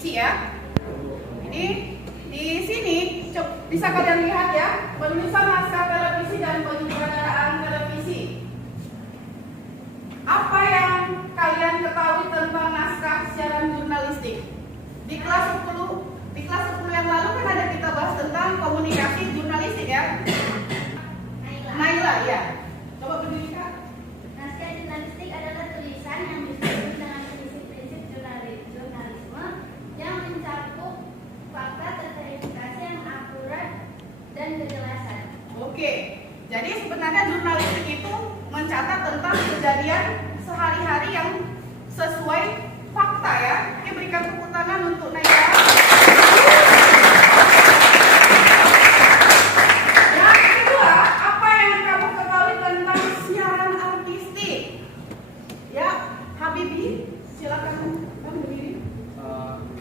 televisi ya. Ini di sini bisa kalian lihat ya, penulisan naskah televisi dan penyutradaraan televisi. Apa yang kalian ketahui tentang naskah siaran jurnalistik? Di kelas 10 yang lalu kan ada kita bahas tentang komunikasi jurnalistik ya. Naila ya. Coba berdiri Kak. Naskah jurnalistik adalah tulisan yang disusun dengan prinsip-prinsip jurnalisme yang mencakup fakta terverifikasi yang akurat dan kejelasan. Oke, jadi sebenarnya jurnalistik itu mencatat tentang kejadian sehari-hari yang sesuai fakta ya. Oke, berikan tepuk tangan untuk Naila. Yang kedua, apa yang kamu ketahui tentang siaran artistik? Ya, Habibi, silakan kamu berdiri.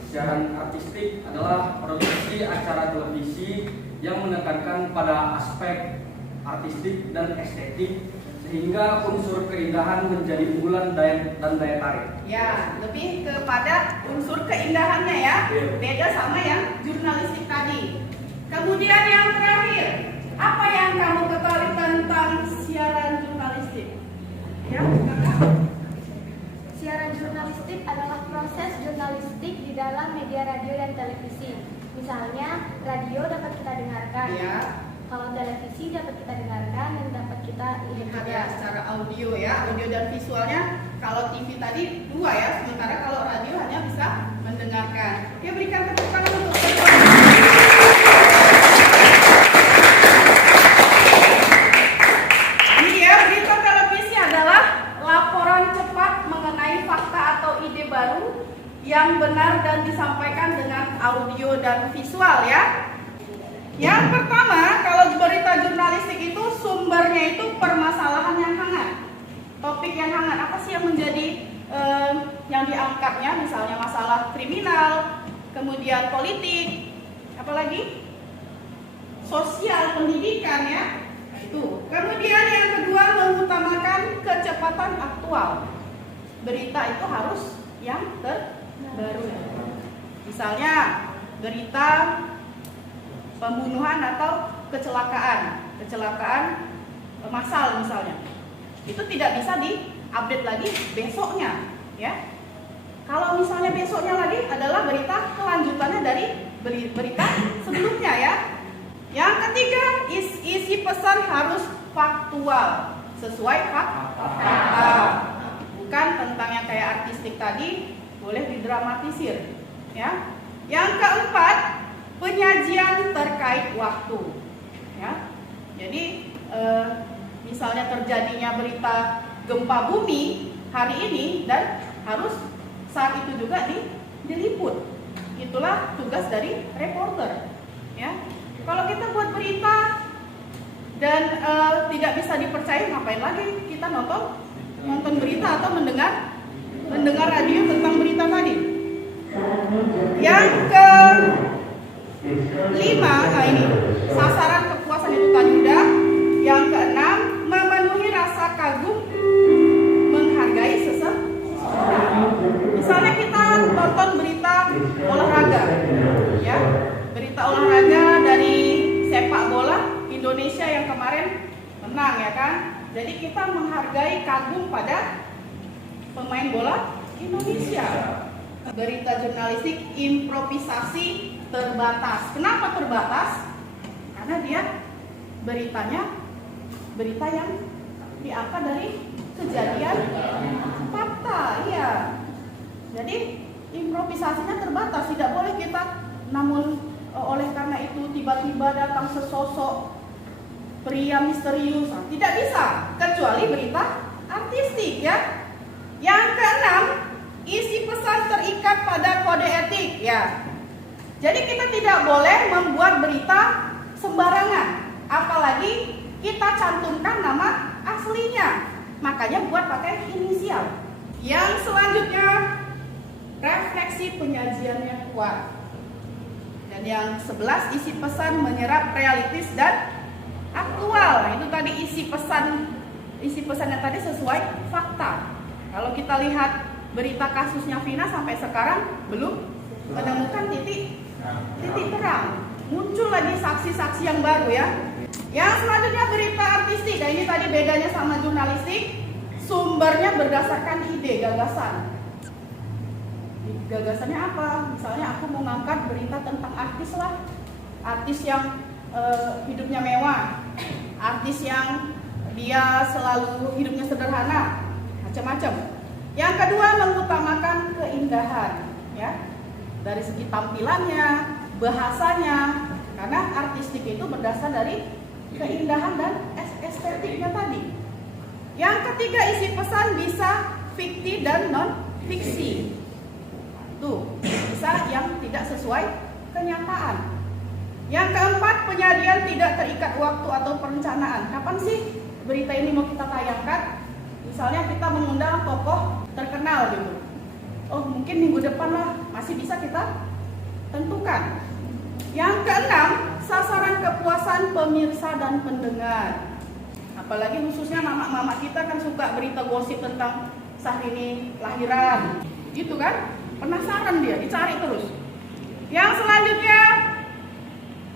Siaran artistik adalah produksi acara televisi yang menekankan pada aspek artistik dan estetik sehingga unsur keindahan menjadi unggulan dan daya tarik. Ya, lebih kepada unsur keindahannya ya. Beda sama yang jurnalistik tadi. Kemudian yang terakhir, apa yang kamu ketahui tentang siaran jurnalistik? Ya, Kakak. Siaran jurnalistik adalah proses jurnalistik di dalam media radio dan televisi. Misalnya, radio dapat kita dengarkan. Ya. Kalau televisi dapat kita dengarkan dan dapat kita Lihat ya secara audio ya, audio dan visualnya. Kalau TV tadi dua ya, sementara kalau radio hanya bisa mendengarkan. Oke, berikan tepuk tangan untuk ini ya, berita televisi adalah laporan cepat mengenai fakta atau ide baru yang benar dan disampaikan dengan audio dan visual ya. Yang pertama, kalau berita jurnalistik itu sumbernya itu permasalahan yang hangat, topik yang hangat. Apa sih yang menjadi yang diangkatnya? Misalnya masalah kriminal, kemudian politik, apalagi sosial, pendidikan ya. Itu. Kemudian yang kedua, mengutamakan kecepatan aktual. Berita itu harus yang terbaru. Misalnya berita pembunuhan atau kecelakaan massal misalnya, itu tidak bisa diupdate lagi besoknya ya. Kalau misalnya besoknya lagi adalah berita kelanjutannya dari berita sebelumnya ya. Yang ketiga, isi pesan harus faktual, sesuai fakta, bukan tentang yang kayak artistik tadi, boleh didramatisir ya. Yang keempat, penyajian terkait waktu ya. Jadi misalnya terjadinya berita gempa bumi hari ini dan harus saat itu juga diliput. Itulah tugas dari reporter ya. Kalau kita buat berita dan tidak bisa dipercaya, ngapain lagi kita nonton berita atau mendengar radio tentang berita tadi. Yang kelima, nah ini sasaran kepuasan itu tadi udah. Yang keenam, memenuhi rasa kagum, menghargai seseorang. Misalnya kita tonton berita olahraga, ya, berita olahraga dari sepak bola Indonesia yang kemarin menang ya kan. Jadi kita menghargai, kagum pada pemain bola Indonesia. Berita jurnalistik improvisasi terbatas. Kenapa terbatas? Karena dia beritanya berita yang diangkat dari kejadian fakta, iya. Jadi improvisasinya terbatas, tidak boleh kita. Namun oleh karena itu tiba-tiba datang sesosok pria misterius, tidak bisa, kecuali berita artistik ya. Yang keenam, isi pesan terikat pada kode etik ya. Jadi kita tidak boleh membuat berita sembarangan, apalagi kita cantumkan nama aslinya. Makanya buat pakai inisial. Yang selanjutnya, refleksi penyajiannya kuat. Dan yang 11, isi pesan menyerap realistis dan aktual. Nah, itu tadi isi pesannya tadi sesuai fakta. Kalau kita lihat berita kasusnya Vina sampai sekarang belum menemukan titik terang. Muncul lagi saksi-saksi yang baru ya. Yang selanjutnya berita artistik. Nah, ini tadi bedanya sama jurnalistik. Sumbernya berdasarkan ide, gagasan. Gagasannya apa? Misalnya aku mau ngangkat berita tentang artis lah. Artis yang hidupnya mewah. Artis yang dia selalu hidupnya sederhana. Macam-macam. Yang kedua mengutamakan keindahan, ya. Dari segi tampilannya, bahasanya. Karena artistik itu berdasar dari keindahan dan estetiknya tadi. Yang ketiga, isi pesan bisa fiktif dan non fiksi. Tuh, bisa yang tidak sesuai kenyataan. Yang keempat, penyajian tidak terikat waktu atau perencanaan. Kapan sih berita ini mau kita tayangkan? Misalnya kita mengundang tokoh terkenal gitu. Oh, mungkin minggu depan lah, masih bisa kita tentukan. Yang keenam, sasaran kepuasan pemirsa dan pendengar. Apalagi khususnya mama-mama kita kan suka berita gosip tentang Syahrini lahiran. Gitu kan? Penasaran dia, dicari terus. Yang selanjutnya,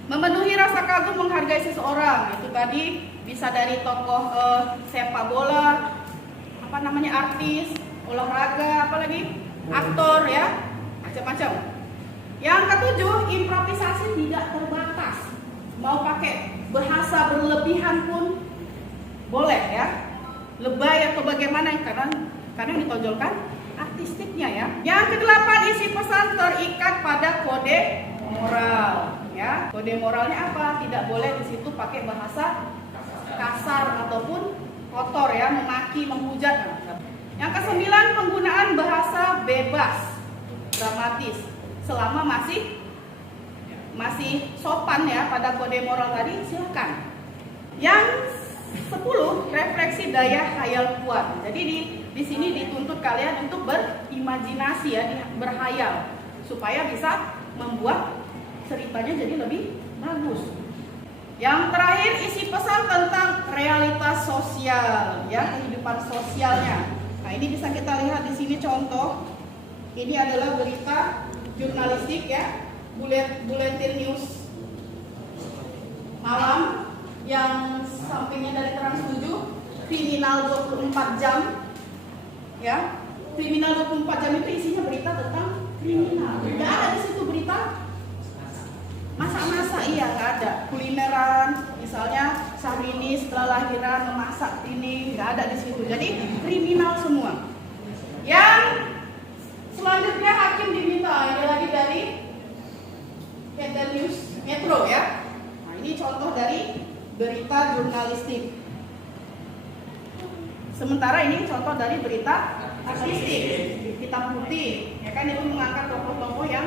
memenuhi rasa kagum menghargai seseorang. Itu tadi bisa dari tokoh sepak bola, artis, olahraga, apalagi aktor ya, macam-macam. Yang ketujuh, improvisasi tidak terbatas. Mau pakai bahasa berlebihan pun boleh ya. Lebay atau bagaimana, karena ditonjolkan artistiknya ya. Yang kedelapan, isi pesan terikat pada kode moral ya. Kode moralnya apa? Tidak boleh di situ pakai bahasa kasar ataupun kotor ya, memaki, menghujat. Yang kesembilan, penggunaan bahasa bebas, dramatis, selama masih sopan ya pada kode moral tadi, silakan. Yang 10, refleksi daya khayal kuat. Jadi di sini dituntut kalian untuk berimajinasi ya, berhayal supaya bisa membuat ceritanya jadi lebih bagus. Yang terakhir, isi pesan tentang realitas sosial ya, kehidupan sosialnya. Nah, ini bisa kita lihat di sini contoh. Ini adalah berita jurnalistik ya, Buletin News malam yang sampingnya dari Trans 7, kriminal 24 jam. Ya, kriminal 24 jam itu isinya berita tentang kriminal. Nggak ada di situ berita masak-masak, iya nggak ada. Kulineran, misalnya Syahrini setelah lahiran memasak ini, nggak ada di situ. Jadi kriminal semua. Yang selanjutnya hakim diminta, ini lagi dari Headline News Metro ya. Nah, ini contoh dari berita jurnalistik. Sementara ini contoh dari berita artistik, hitam putih, ya kan, itu mengangkat tokoh-tokoh yang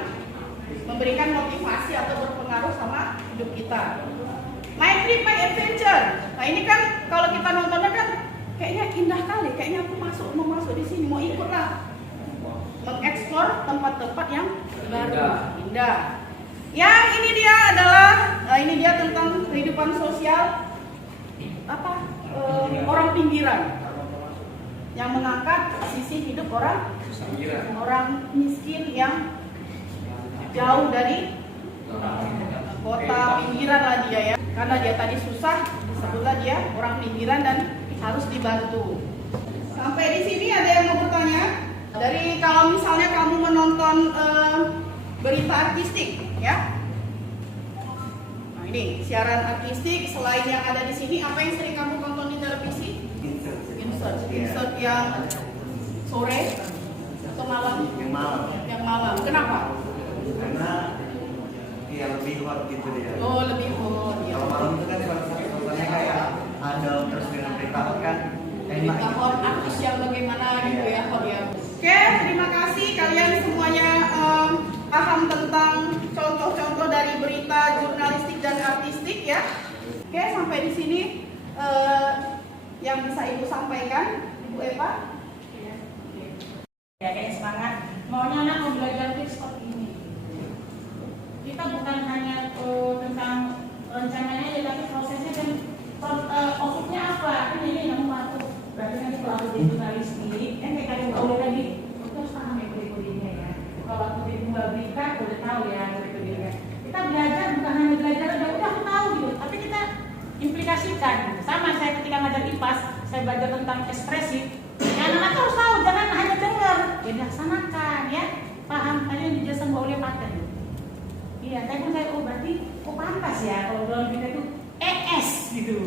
memberikan motivasi atau berpengaruh sama hidup kita. My Trip My Adventure. Nah, ini kan kalau kita nontonnya kan kayaknya indah kali, kayaknya aku mau masuk di sini, mau ikut lah, mengeksplor tempat-tempat yang baru, indah. Yang ini dia adalah, ini dia tentang kehidupan sosial orang pinggiran, yang mengangkat sisi hidup orang miskin yang jauh dari kota pinggiran lah dia ya. Karena dia tadi susah, disebutlah dia orang pinggiran dan harus dibantu. Sampai di sini ada yang mau bertanya? Dari kalau misalnya kamu menonton berita artistik ya. Nah, ini siaran artistik, selain yang ada di sini, apa yang sering kamu tonton di televisi? Insert yang sore atau malam? Yang malam. Kenapa? Karena ya lebih hot gitu dia. Oh, lebih hot. Ya. Kalau malam itu kan suasananya kayak ada terus dengan berita hot kan enak. Berita hot, artis yang bagaimana gitu ya, hot ya. Oke, terima kasih kalian semuanya paham tentang contoh-contoh dari berita jurnalistik dan artistik ya. Oke, sampai di sini yang bisa Ibu sampaikan, Ibu Eva. Ya, kayak semangat. Maunya anak mau belajar trik seperti ini. Kita bukan hanya tentang rencananya ya, tapi prosesnya dan outputnya apa. Kan ini yang membantu. Berarti nanti kalau aku jadi jurnalistik, kayak tadi Mbak Uli tadi, kita harus paham ya kode-kodenya ya. Kalau aku jadi pembuat berita, komunikasikan. Sama saya ketika ngajar IPAS, saya belajar tentang ekspresi. Ya anak-anak harus tahu, jangan hanya dengar, ya dilaksanakan ya. Paham tadi yang dijelaskan oleh Paten. Iya, tapi pun saya berarti pantas ya kalau dalam kita itu ES gitu,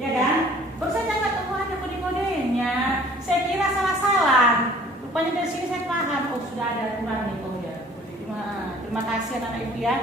ya kan? Baru saya jangan ada kode-kodenya. Saya kira salah-salah. Rupanya dari sini saya paham. Oh sudah ada aturan nih, oh ya. Terima kasih anak-anak ibu ya.